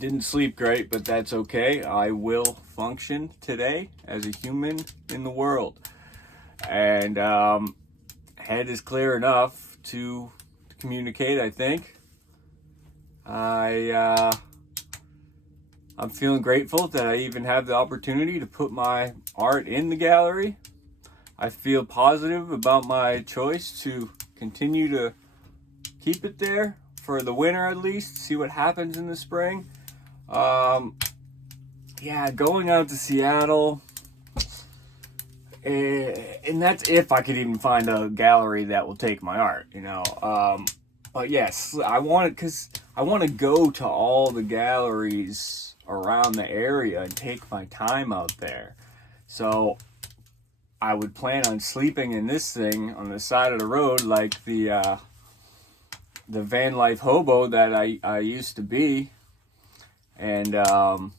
Didn't sleep great, but that's okay. I will function today as a human in the world. And head is clear enough to communicate, I think. I'm feeling grateful that I even have the opportunity to put my art in the gallery. I feel positive about my choice to continue to keep it there for the winter at least, see what happens in the spring. Going out to Seattle, and that's if I could even find a gallery that will take my art, But yes, I want to go to all the galleries around the area and take my time out there. So I would plan on sleeping in this thing on the side of the road, like the van life hobo that I used to be. And the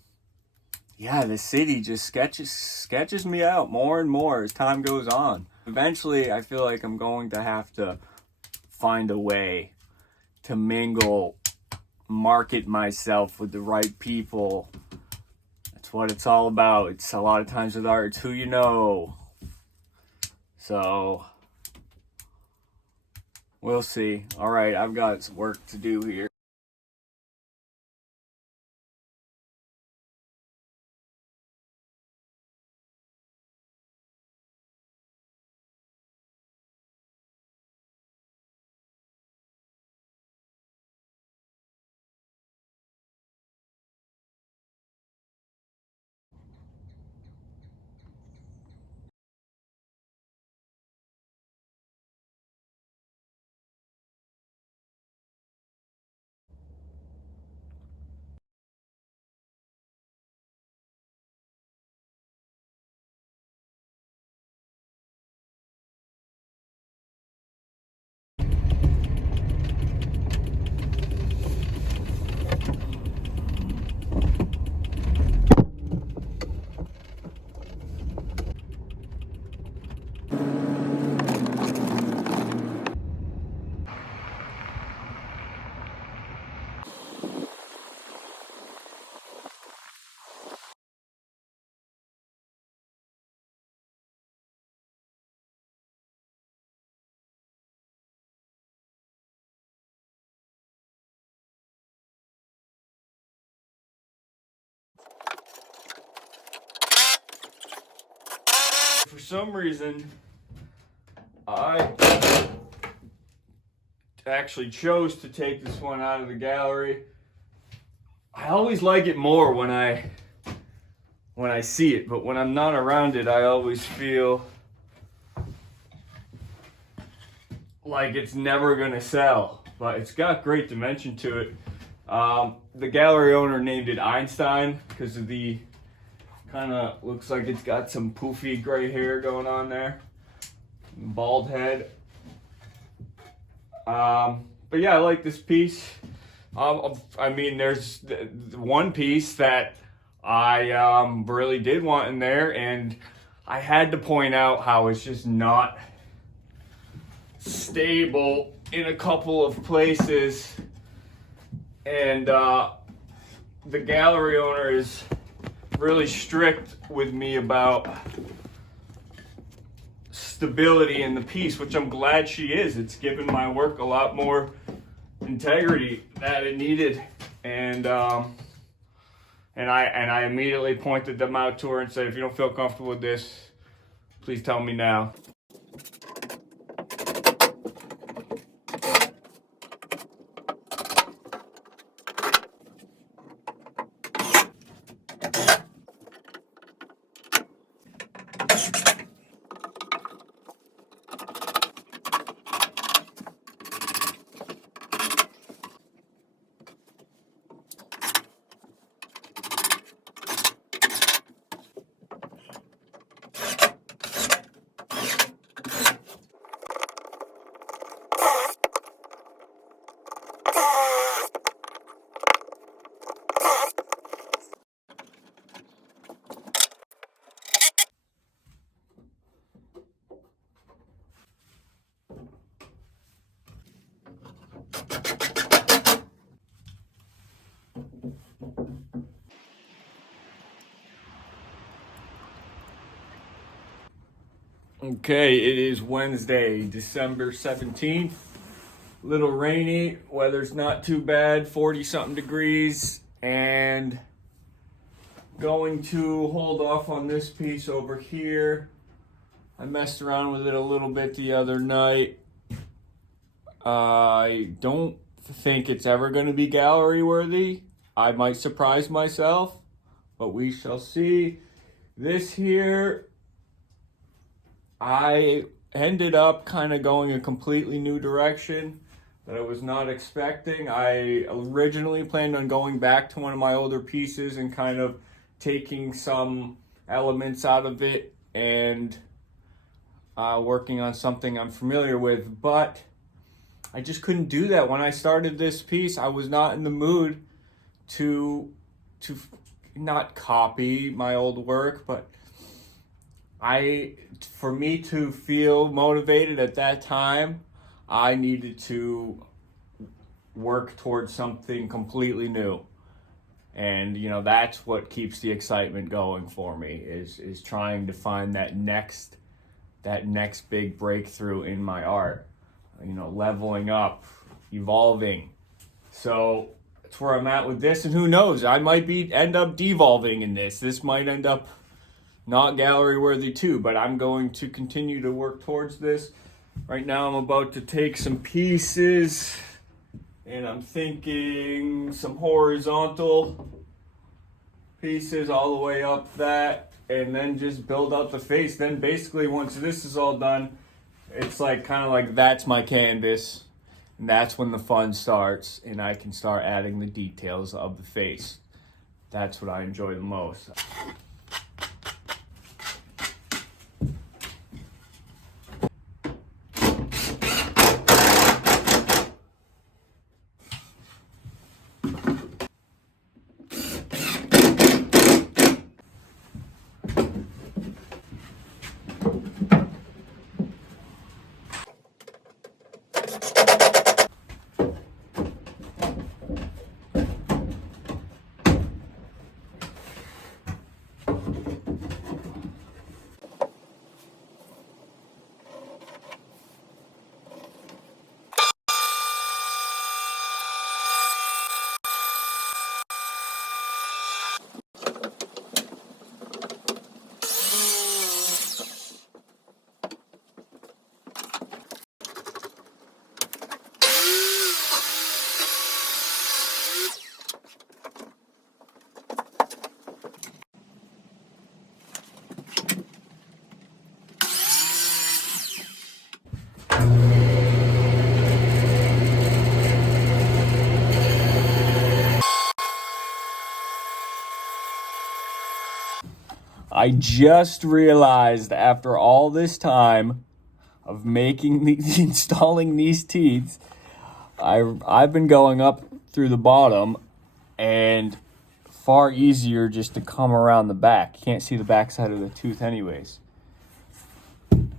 city just sketches me out more and more as time goes on. Eventually, I feel like I'm going to have to find a way to mingle, market myself with the right people. That's what it's all about. It's a lot of times with art, it's who you know. So, we'll see. All right, I've got some work to do here. For some reason, I actually chose to take this one out of the gallery. I always like it more when I see it, but when I'm not around it, I always feel like it's never gonna sell. But it's got great dimension to it. The gallery owner named it Einstein because of the kind of looks like it's got some poofy gray hair going on there, bald head. But yeah, I like this piece. There's one piece that I really did want in there, and I had to point out how it's just not stable in a couple of places, and the gallery owner is really strict with me about stability in the piece, which I'm glad she is. It's given my work a lot more integrity that it needed, and I immediately pointed them out to her and said, if you don't feel comfortable with this, please tell me now. Okay, it is Wednesday, December 17th. Little rainy, weather's not too bad, 40 something degrees, and going to hold off on this piece over here. I messed around with it a little bit the other night. I don't think it's ever going to be gallery worthy. I might surprise myself, but we shall see. This here, I ended up kind of going a completely new direction that I was not expecting. I originally planned on going back to one of my older pieces and kind of taking some elements out of it and working on something I'm familiar with, but I just couldn't do that. When I started this piece, I was not in the mood to not copy my old work, but for me to feel motivated at that time, I needed to work towards something completely new. And that's what keeps the excitement going for me, is trying to find that next big breakthrough in my art. Leveling up, evolving. So that's where I'm at with this, and who knows, I might end up devolving in this. This might end up not gallery worthy too, but I'm going to continue to work towards this. Right now I'm about to take some pieces, and I'm thinking some horizontal pieces all the way up that, and then just build out the face. Then basically once this is all done, it's like kind of like that's my canvas, and that's when the fun starts, and I can start adding the details of the face. That's what I enjoy the most. I just realized after all this time of installing these teeth, I've been going up through the bottom, and far easier just to come around the back. You can't see the back side of the tooth anyways.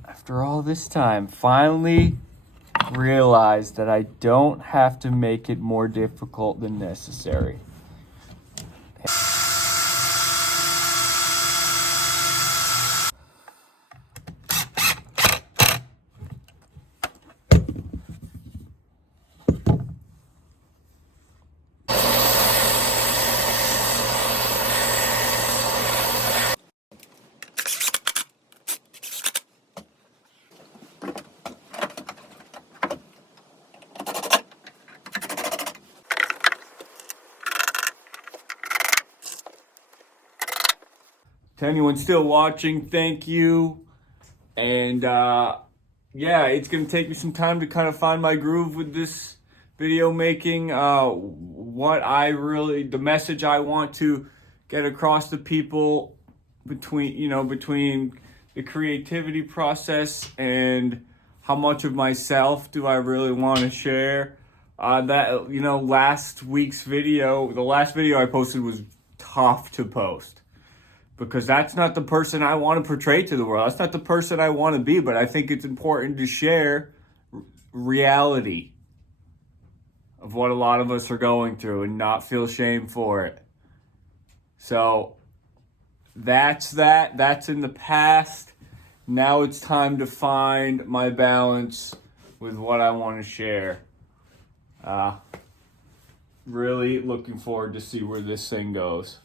After all this time, finally realized that I don't have to make it more difficult than necessary. To anyone still watching, thank you. And yeah, it's going to take me some time to kind of find my groove with this video making. The message I want to get across to people between the creativity process and how much of myself do I really want to share. Last week's video, the last video I posted was tough to post, because that's not the person I want to portray to the world. That's not the person I want to be, but I think it's important to share reality of what a lot of us are going through and not feel shame for it. So that's in the past. now it's time to find my balance with what I want to share. Really looking forward to see where this thing goes.